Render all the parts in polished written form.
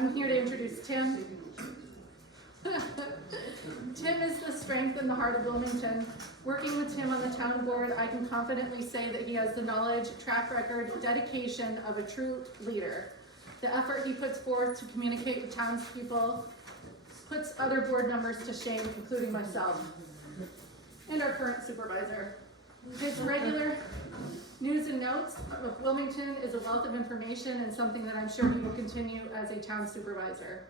I'm here to introduce Tim. Tim is the strength and the heart of Wilmington. Working with Tim on the town board, I can confidently say that he has the knowledge, track record, dedication of a true leader. The effort he puts forth to communicate with townspeople puts other board members to shame, including myself and our current supervisor. His regular news and notes of Wilmington is a wealth of information and something that I'm sure he will continue as a town supervisor.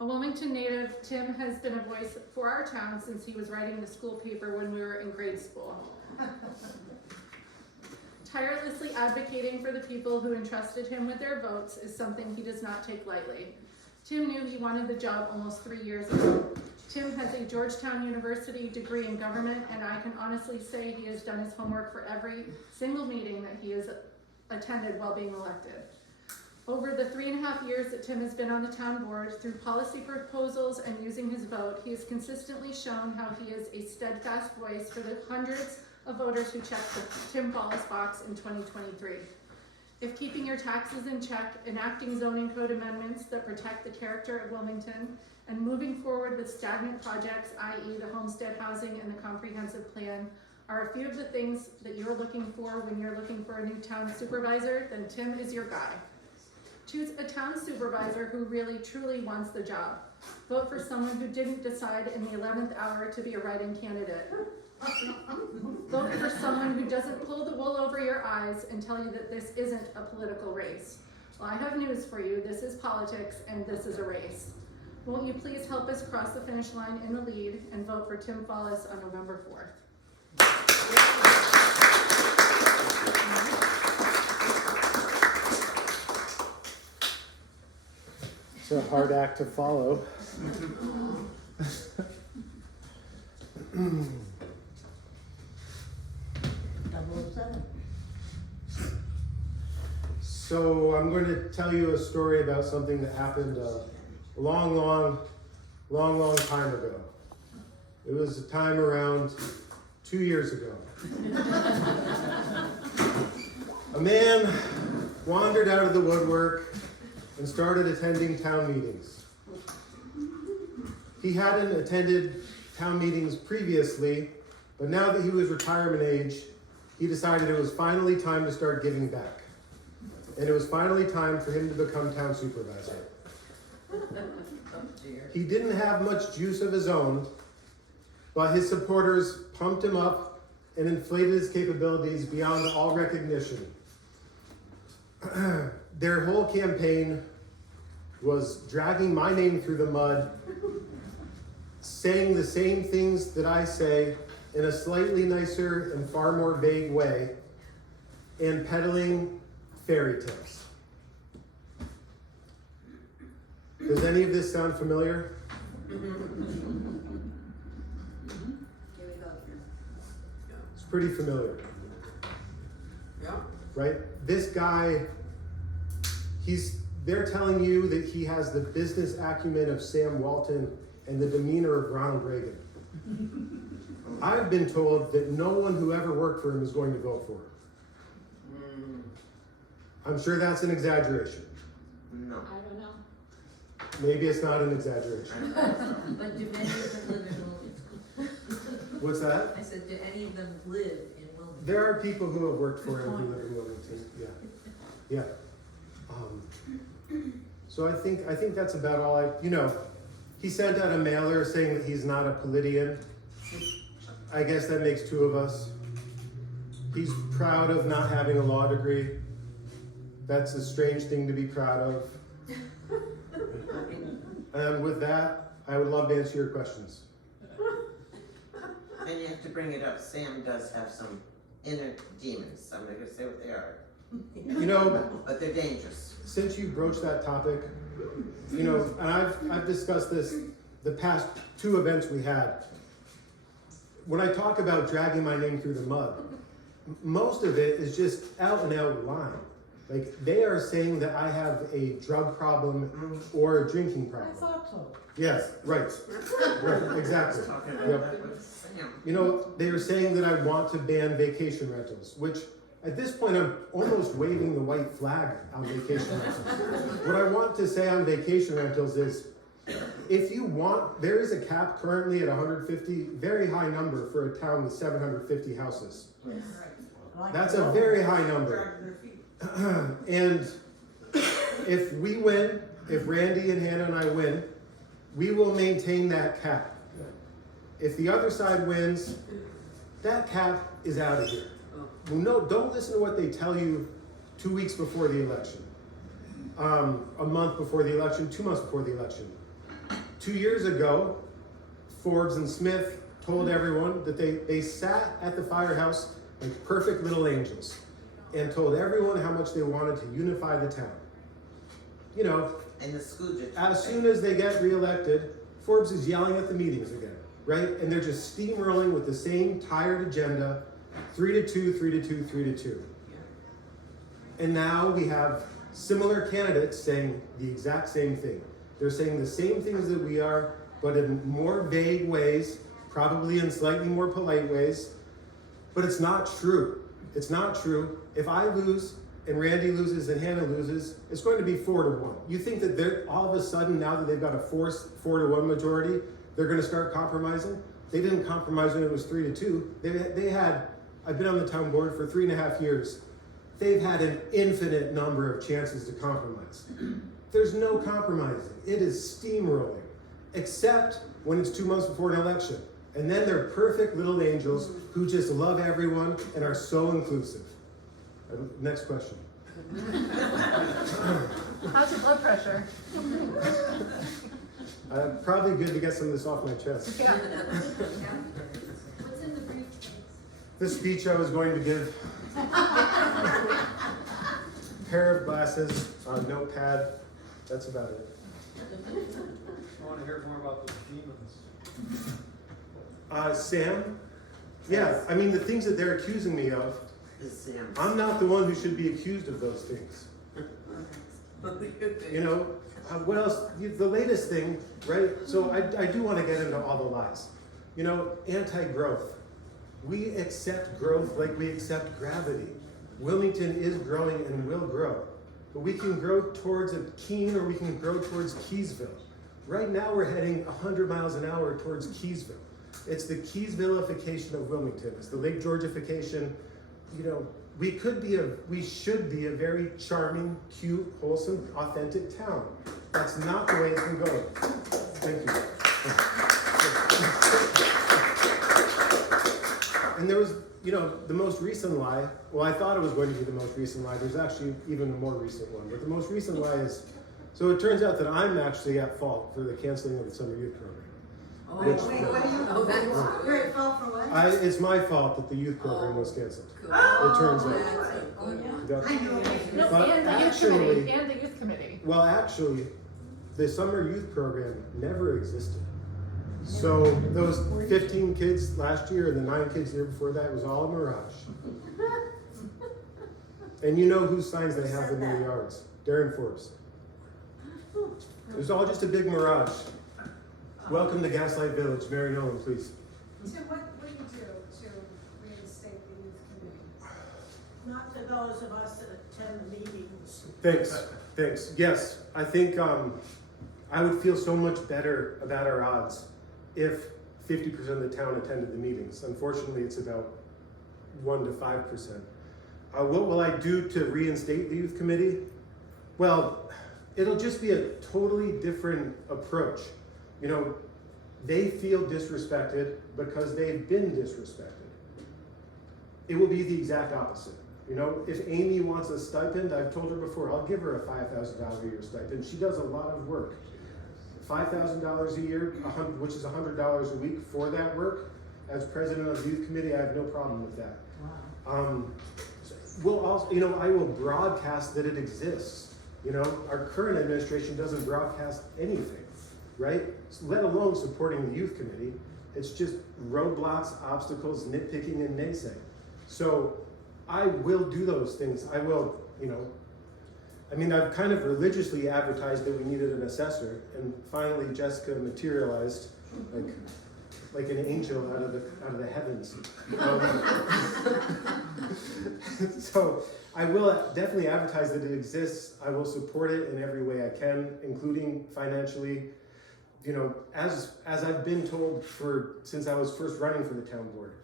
A Wilmington native, Tim has been a voice for our town since he was writing the school paper when we were in grade school. Tirelessly advocating for the people who entrusted him with their votes is something he does not take lightly. Tim knew he wanted the job almost 3 years ago. Tim has a Georgetown University degree in government, and I can honestly say he has done his homework for every single meeting that he has attended while being elected. Over the 3.5 years that Tim has been on the town board, through policy proposals and using his vote, he has consistently shown how he is a steadfast voice for the hundreds of voters who checked the Tim Wallace box in 2023. If keeping your taxes in check, enacting zoning code amendments that protect the character of Wilmington, and moving forward with stagnant projects, i.e. the homestead housing and the comprehensive plan, are a few of the things that you're looking for when you're looking for a new town supervisor, then Tim is your guy. Choose a town supervisor who really truly wants the job. Vote for someone who didn't decide in the 11th hour to be a write-in candidate. Vote for someone who doesn't pull the wool over your eyes and tell you that this isn't a political race. Well, I have news for you. This is politics and this is a race. Won't you please help us cross the finish line in the lead and vote for Tim Wallace on November 4th. It's a hard act to follow. So I'm going to tell you a story about something that happened a long time ago. It was a time around 2 years ago. A man wandered out of the woodwork and started attending town meetings. He hadn't attended town meetings previously, but now that he was retirement age, he decided it was finally time to start giving back. And it was finally time for him to become town supervisor. He didn't have much juice of his own, but his supporters pumped him up and inflated his capabilities beyond all recognition. Their whole campaign was dragging my name through the mud, saying the same things that I say in a slightly nicer and far more vague way, and peddling fairy tales. Does any of this sound familiar? It's pretty familiar. Yeah. Right? This guy, they're telling you that he has the business acumen of Sam Walton and the demeanor of Ronald Reagan. I've been told that no one who ever worked for him is going to vote for him. I'm sure that's an exaggeration. No. I don't know. Maybe it's not an exaggeration. But do any of them live in Wilmington? What's that? I said, do any of them live in Wilmington? There are people who have worked for him who live in Wilmington. Yeah. So I think that's about all he sent out a mailer saying that he's not a Palladian. I guess that makes two of us. He's proud of not having a law degree. That's a strange thing to be proud of. And with that, I would love to answer your questions. And you have to bring it up. Sam does have some inner demons. I'm not going to say what they are. But they're dangerous. Since you broached that topic, and I've discussed this the past two events we had. When I talk about dragging my name through the mud, most of it is just out and out lying. Like, they are saying that I have a drug problem or a drinking problem. I thought so. Yes, right, exactly. Talking about that with Sam. They are saying that I want to ban vacation rentals, which At this point, I'm almost waving the white flag on vacation rentals. What I want to say on vacation rentals is, if you want, there is a cap currently at 150, very high number for a town with 750 houses. That's a very high number. And if we win, if Randy and Hannah and I win, we will maintain that cap. If the other side wins, that cap is out of here. Well, no, don't listen to what they tell you 2 weeks before the election, a month before the election, 2 months before the election. 2 years ago, Forbes and Smith told everyone that they sat at the firehouse like perfect little angels and told everyone how much they wanted to unify the town. You know, And the Scooge. as soon as they get reelected, Forbes is yelling at the meetings again, right? And they're just steamrolling with the same tired agenda, 3 to 2, 3 to 2, 3 to 2. And now we have similar candidates saying the exact same thing. They're saying the same things that we are, but in more vague ways, probably in slightly more polite ways. But it's not true. It's not true. If I lose and Randy loses and Hannah loses, it's going to be 4-1. You think that they're all of a sudden, now that they've got a 4-1 majority, they're going to start compromising? They didn't compromise when it was 3-2. They had, I've been on the town board for 3.5 years. They've had an infinite number of chances to compromise. There's no compromising. It is steamrolling, except when it's 2 months before an election. And then they're perfect little angels who just love everyone and are so inclusive. Next question. How's your blood pressure? Probably good to get some of this off my chest. Yeah. What's in the briefcase? The speech I was going to give. Pair of glasses, a notepad. That's about it. I want to hear more about those demons. Sam? Yeah, I mean, the things that they're accusing me of, Sam. I'm not the one who should be accused of those things. You know, what else? The latest thing, right? So I do want to get into all the lies. You know, anti-growth. We accept growth like we accept gravity. Wilmington is growing and will grow. But we can grow towards a Keene or we can grow towards Keysville. Right now we're heading 100 miles an hour towards Keysville. It's the Keysvilleification of Wilmington. It's the Lake Georgification. You know, we should be a very charming, cute, wholesome, authentic town. That's not the way it's been going. Thank you. And there was, you know, the most recent lie. Well, I thought it was going to be the most recent lie. There's actually even a more recent one. But the most recent lie is, so it turns out that I'm actually at fault for the canceling of the summer youth program. Wait, what do you? Oh, that's You're at fault for what? It's my fault that the youth program was canceled. cool. It turns out. That's a good one. Yeah. I know. No, But and the youth actually- committee, and the youth committee. Well, actually, the summer youth program never existed. So those 15 kids last year and the 9 kids the year before that was all a mirage. And you know whose signs they have in their yards? Darren Forbes. It was all just a big mirage. Welcome to Gaslight Village. Mary Nolan, please. Tim, what do you do to reinstate the youth committee? Not to those of us that attend the meetings. Thanks. Yes, I think I would feel so much better about our odds if 50% of the town attended the meetings. Unfortunately, it's about 1 to 5%. What will I do to reinstate the youth committee? Well, it'll just be a totally different approach. You know, they feel disrespected because they've been disrespected. It will be the exact opposite. You know, if Amy wants a stipend, I've told her before, I'll give her a $5,000 a year stipend. She does a lot of work. $5,000 a year, which is $100 a week for that work. As president of the youth committee, I have no problem with that. Wow. We'll also, you know, I will broadcast that it exists. You know, our current administration doesn't broadcast anything, right? Let alone supporting the youth committee. It's just roadblocks, obstacles, nitpicking, and naysaying. So I will do those things. I will, you know, I mean, I've kind of religiously advertised that we needed an assessor, and finally Jessica materialized, like, like an angel out of the heavens. So I will definitely advertise that it exists. I will support it in every way I can, including financially. You know, as I've been told since I was first running for the town board,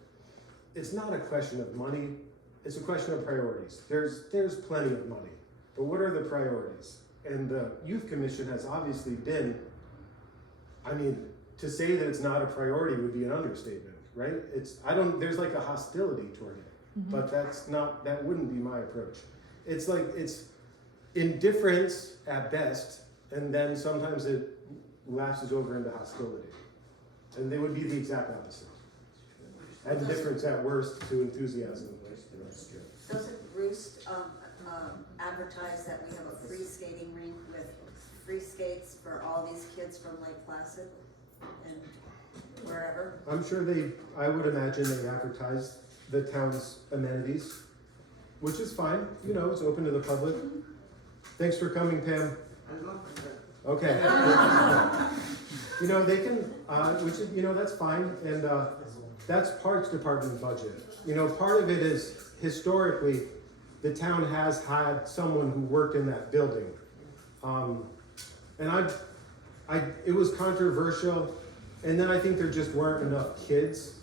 it's not a question of money, it's a question of priorities. There's plenty of money, but what are the priorities? And the youth commission has obviously been, I mean, to say that it's not a priority would be an understatement, right? There's like a hostility toward it, but that wouldn't be my approach. It's like, it's indifference at best, and then sometimes it lapses over into hostility. And they would be the exact opposite. Indifference at worst to enthusiasm. Doesn't Roost advertise that we have a free skating rink with free skates for all these kids from Lake Placid and wherever? I'm sure I would imagine they advertise the town's amenities, which is fine. You know, it's open to the public. Thanks for coming, Pam. Okay. You know, they can, which is, you know, that's fine. And that's Parks Department budget. You know, part of it is historically, the town has had someone who worked in that building. And it was controversial, and then I think there just weren't enough kids.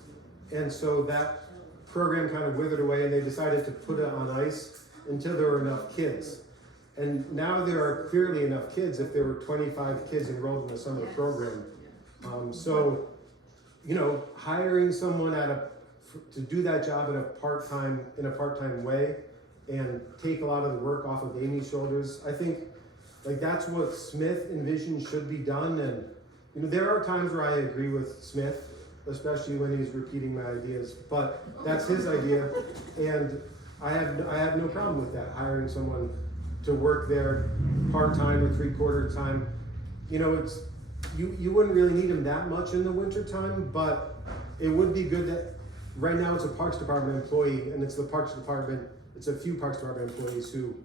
And so that program kind of withered away, and they decided to put it on ice until there were enough kids. And now there are clearly enough kids if there were 25 kids enrolled in the summer program. So, you know, hiring someone to do that job in a part-time way and take a lot of the work off of Amy's shoulders, I think like that's what Smith envisioned should be done. And you know, there are times where I agree with Smith, especially when he's repeating my ideas, but that's his idea, and I have no problem with that, hiring someone to work there part-time or three-quarter time. You know, you wouldn't really need him that much in the winter time, but it would be good that right now it's a Parks Department employee, and it's a few Parks Department employees who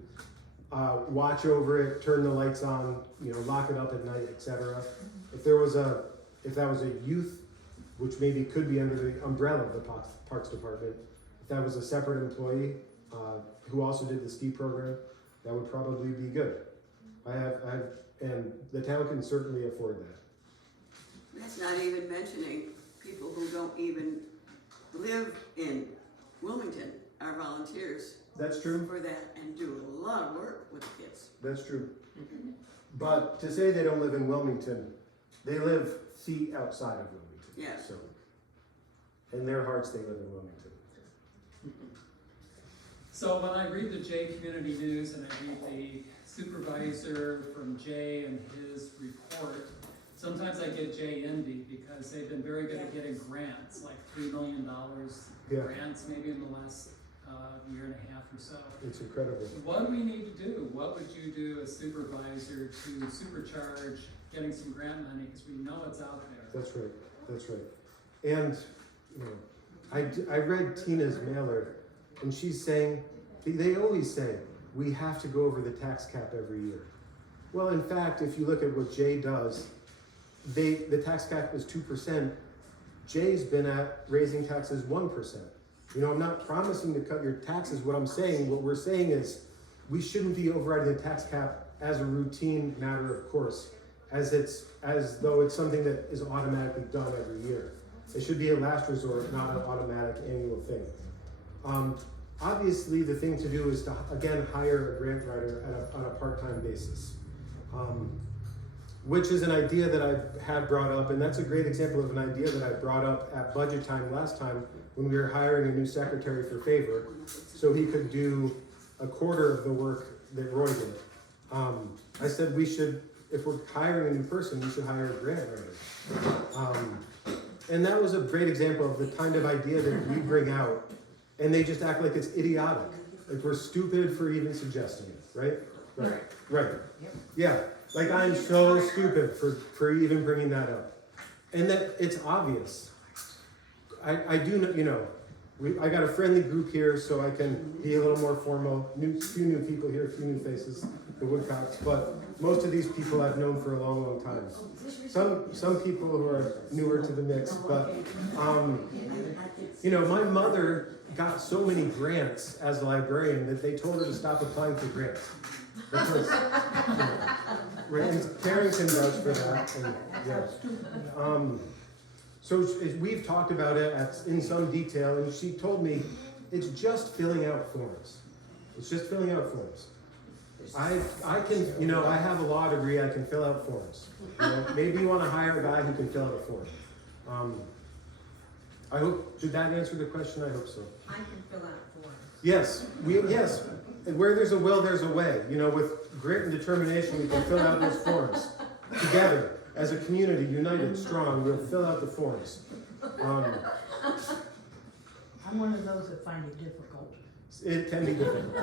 watch over it, turn the lights on, you know, lock it up at night, etc. If that was a youth, which maybe could be under the umbrella of the Parks Department, if that was a separate employee who also did the ski program, that would probably be good. And the town can certainly afford that. That's not even mentioning people who don't even live in Wilmington are volunteers. That's true. For that and do a lot of work with the kids. That's true. But to say they don't live in Wilmington, they live feet outside of Wilmington. Yes. So, in their hearts, they live in Wilmington. So when I read the Jay Community News and I read the supervisor from Jay and his report, sometimes I get Jay envy because they've been very good at getting grants, like $3 million grants maybe in the last year and a half or so. It's incredible. What do we need to do? What would you do as supervisor to supercharge getting some grant money, because we know it's out there? That's right. That's right. And you know, I read Tina's mailer, and she's saying, they always say, we have to go over the tax cap every year. Well, in fact, if you look at what Jay does, the tax cap is 2%. Jay's been at raising taxes 1%. You know, I'm not promising to cut your taxes. What we're saying is, we shouldn't be overriding the tax cap as a routine matter of course, as though it's something that is automatically done every year. It should be a last resort, not an automatic annual thing. Obviously, the thing to do is to, again, hire a grant writer on a part-time basis, which is an idea that I had brought up, and that's a great example of an idea that I brought up at budget time last time when we were hiring a new secretary for Favor, so he could do a quarter of the work that Roy did. I said if we're hiring a new person, we should hire a grant writer. And that was a great example of the kind of idea that we bring out, and they just act like it's idiotic. Like we're stupid for even suggesting it, right? Right. Yeah, like I'm so stupid for even bringing that up. And that it's obvious. I do know, you know, I got a friendly group here, so I can be a little more formal. Few new people here, few new faces, the Woodcocks. But most of these people I've known for a long, long time. Some people who are newer to the mix, but you know, my mother got so many grants as a librarian that they told her to stop applying for grants. Because, and Karen can vouch for that. And, yeah. So we've talked about it in some detail, and she told me it's just filling out forms. It's just filling out forms. I can, you know, I have a law degree, I can fill out forms. You know, maybe you want to hire a guy who can fill out a form. I hope, did that answer the question? I hope so. I can fill out forms. Yes, yes. And where there's a will, there's a way. You know, with grit and determination, we can fill out those forms together. As a community, united, strong, we'll fill out the forms. I'm one of those that find it difficult. It can be difficult.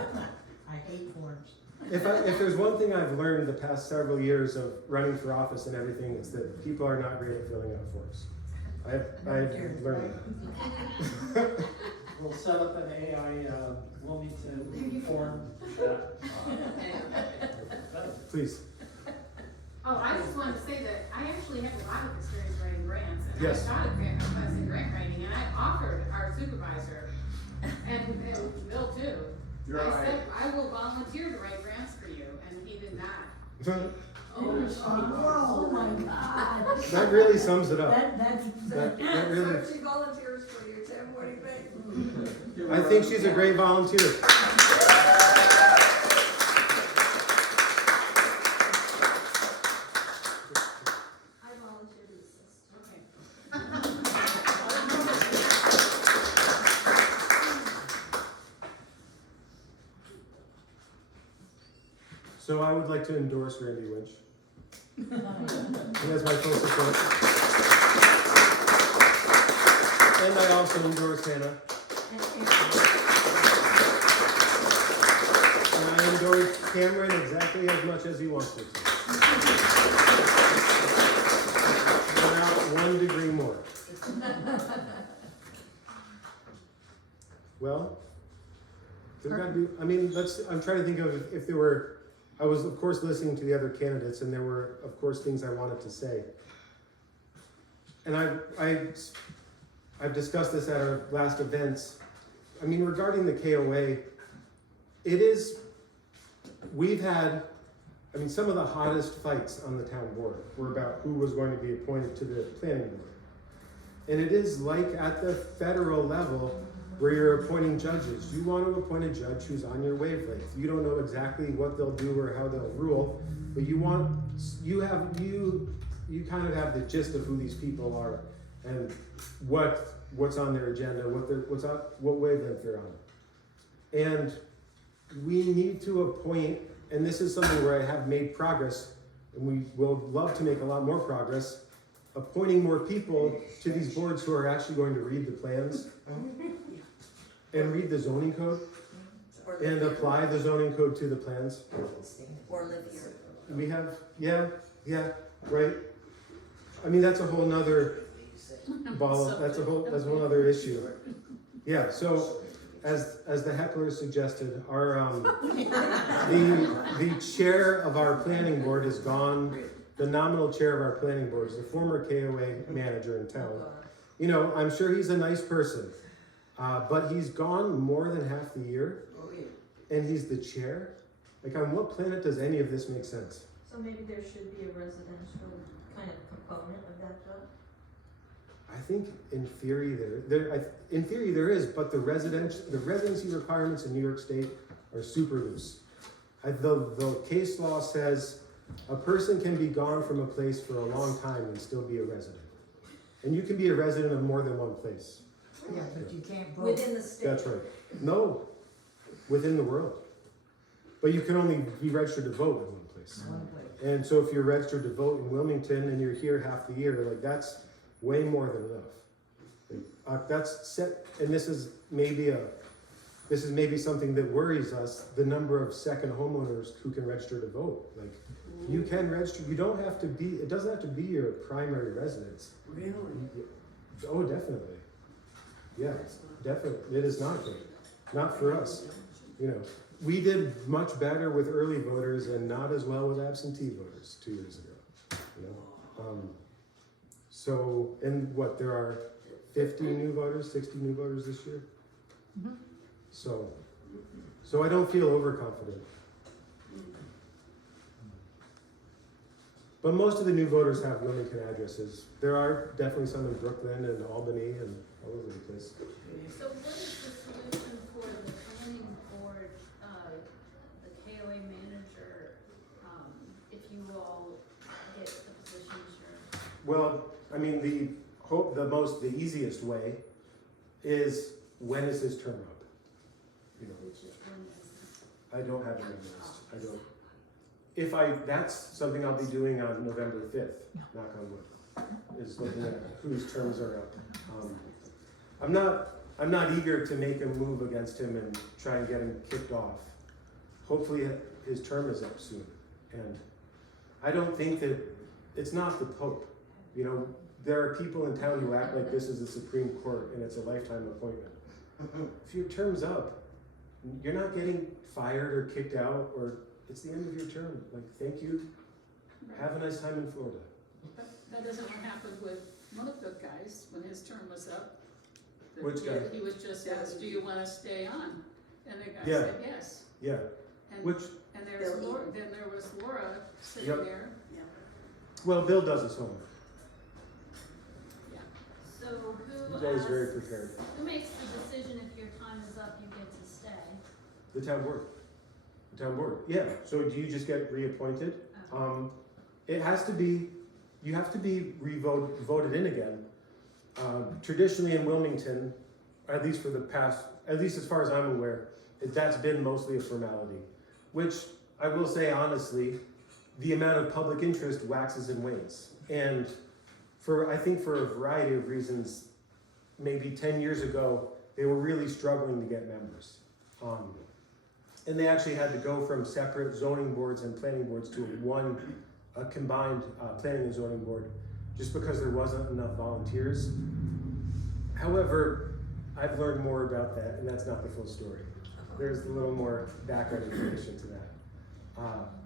I hate forms. If there's one thing I've learned the past several years of running for office and everything, it's that people are not great at filling out forms. I've learned that. We'll set up an AI Wilmington form chat. Please. Oh, I just wanted to say that I actually have a lot of experience writing grants, and Yes. I taught a class in grant writing, and I offered our supervisor, and Bill too. You're I right. said, I will volunteer to write grants for you, and he did not. Oh my God. That really sums it up. That Really. So she volunteers for you, Tim, what do you think? I think she's a great volunteer. I volunteer to assist. Okay. So I would like to endorse Randy Winch. He has my full support. And I also endorse Hannah. And I endorse Cameron exactly as much as he wants me to. Not 1 degree more. Well, there's gotta be, I mean, I'm trying to think of if there were, I was of course listening to the other candidates, and there were of course things I wanted to say. And I've discussed this at our last events. I mean, regarding the KOA, we've had, I mean, some of the hottest fights on the town board were about who was going to be appointed to the planning board. And it is like at the federal level where you're appointing judges. You want to appoint a judge who's on your wavelength. You don't know exactly what they'll do or how they'll rule, but you kind of have the gist of who these people are and what's on their agenda, what wavelength they're on. And we need to appoint, and this is something where I have made progress, and we will love to make a lot more progress, appointing more people to these boards who are actually going to read the plans and read the zoning code and apply the zoning code to the plans. Or live here. We have, yeah, right. I mean, that's a whole nother that's a whole other issue. Yeah, so as the heckler suggested, our the chair of our planning board is gone. The nominal chair of our planning board is the former KOA manager in town. You know, I'm sure he's a nice person, but he's gone more than half the year, and he's the chair. Like, on what planet does any of this make sense? So maybe there should be a residential kind of component of that job? I think in theory there is, but the residency requirements in New York State are super loose. The case law says a person can be gone from a place for a long time and still be a resident. And you can be a resident of more than one place. Yeah, but you can't vote. Within the state? That's right. No, within the world. But you can only be registered to vote in one place. One place. And so if you're registered to vote in Wilmington and you're here half the year, like, that's way more than enough. That's set, and this is maybe something that worries us, the number of second homeowners who can register to vote. Like, you can register, it doesn't have to be your primary residence. Really? Oh, definitely. Yeah, definitely. It is not great. Not for us, you know. we did much better with early voters and not as well with absentee voters 2 years ago. You know? So, and what, there are 50 new voters, 60 new voters this year? Mhm. So I don't feel overconfident. But most of the new voters have Wilmington addresses. There are definitely some in Brooklyn and Albany and all over the place. So what is the solution for the planning board, the KOA manager, if you all get the positions you're? Well, I mean, the easiest way is, when is his term up? You know, Which is when is I don't have it on the list. I don't. That's something I'll be doing on November 5th, knock on wood, is looking at whose terms are up. I'm not eager to make a move against him and try and get him kicked off. Hopefully his term is up soon. And I don't think that, it's not the Pope. You know, there are people in town who act like this is the Supreme Court and it's a lifetime appointment. If your term's up, you're not getting fired or kicked out, or it's the end of your term. Like, thank you. Have a nice time in Florida. That isn't what happened with one of the guys when his term was up. Which guy? He was just asked, do you want to stay on? And the guy Yeah. said yes. Yeah. And, Which, and there was Laura, then there was Laura sitting Yep. there. well, Bill does his homework. So who He's always very prepared. who makes the decision if your time is up, you get to stay? The town board. The town board, yeah. So do you just get reappointed? It has to be, you have to be voted in again. Traditionally in Wilmington, at least for the past, at least as far as I'm aware, that's been mostly a formality. Which I will say honestly, the amount of public interest waxes and wanes. And I think for a variety of reasons, maybe 10 years ago, they were really struggling to get members. And they actually had to go from separate zoning boards and planning boards to a combined planning and zoning board, just because there wasn't enough volunteers. However, I've learned more about that, and that's not the full story. There's a little more background information to that.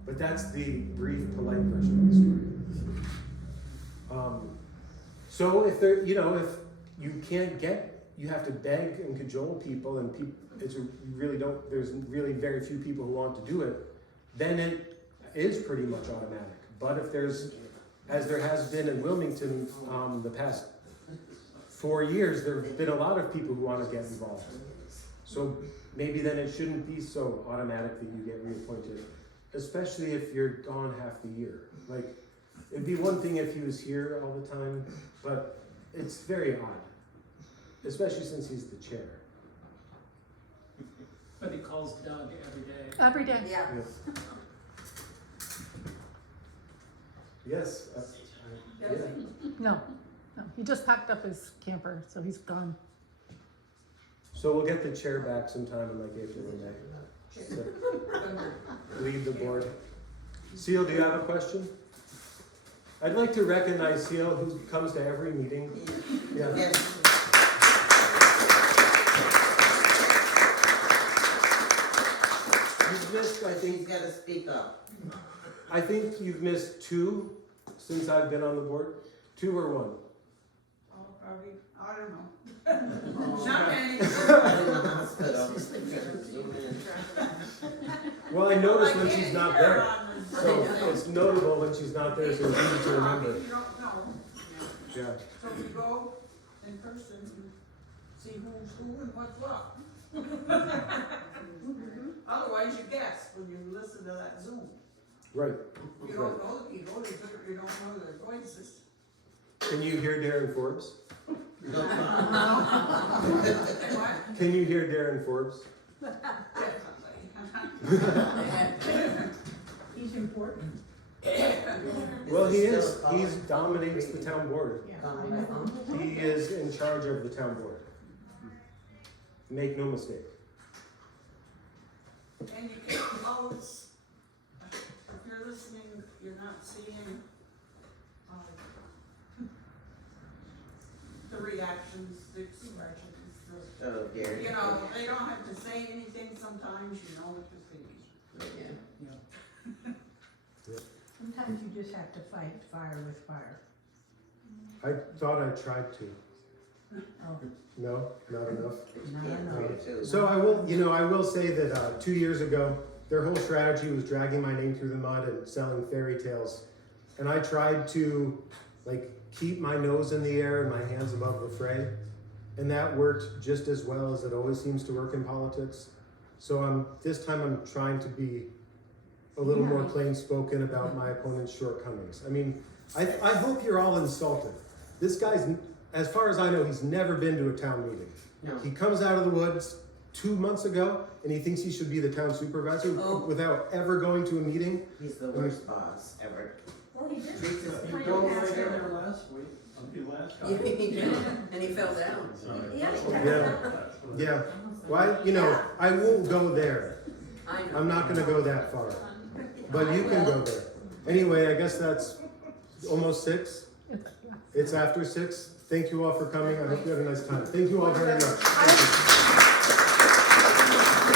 But that's the brief, polite version of the story. So if if you can't you have to beg and cajole people, and there's really very few people who want to do it, then it is pretty much automatic. But if as there has been in Wilmington the past 4 years, there have been a lot of people who want to get involved. So maybe then it shouldn't be so automatic that you get reappointed, especially if you're gone half the year. Like, it'd be one thing if he was here all the time, but it's very odd, especially since he's the chair. But he calls Doug every day. Every day. Yeah. Yes. Yeah. No, he just packed up his camper, so he's gone. So we'll get the chair back sometime in like April or May. So, lead the board. Seal, do you have a question? I'd like to recognize Seal, who comes to every meeting. Yeah. Yes. You've missed, I He's think, gotta speak up. you've missed 2 since I've been on the board. 2 or 1? Oh, probably, I don't know. Champagne. I'm in the hospital. Well, I notice when she's not there. So it's notable when she's not there, so it's easy to remember. You don't know. Yeah. So we go in person and see who's who and what's what. Otherwise you guess when you listen to that Zoom. Right. You don't know the people, you don't know their voices. Can you hear Darren Forbes? What? Can you hear Darren Forbes? He's important. Well, he is. He dominates the town board. Calling my phone? He is in charge of the town board. Make no mistake. And you can't always, if you're listening, you're not seeing the reactions, the expressions, Oh, Gary. you know, they don't have to say anything sometimes, you know, just sometimes you just have to fight fire with fire. I thought I tried to. Oh, No, not enough. no, no. So I will say that 2 years ago, their whole strategy was dragging my name through the mud and selling fairy tales. And I tried to keep my nose in the air and my hands above the fray. And that worked just as well as it always seems to work in politics. So this time I'm trying to be a little more plain spoken about my opponent's shortcomings. I mean, I hope you're all insulted. This guy's, as far as I know, he's never been to a town meeting. No. He comes out of the woods 2 months ago and he thinks he should be the town supervisor without ever going to a meeting. He's the worst boss ever. Well, he did. Treats us You like drove a right in bastard. there last week, last Yeah, time. he did, and he fell down. Yeah. Well, I won't go there. I know. I'm not gonna go that far. But you can go there. Anyway, I guess that's almost 6. It's after 6. Thank you all for coming. I hope you had a nice time. Thank you all very much.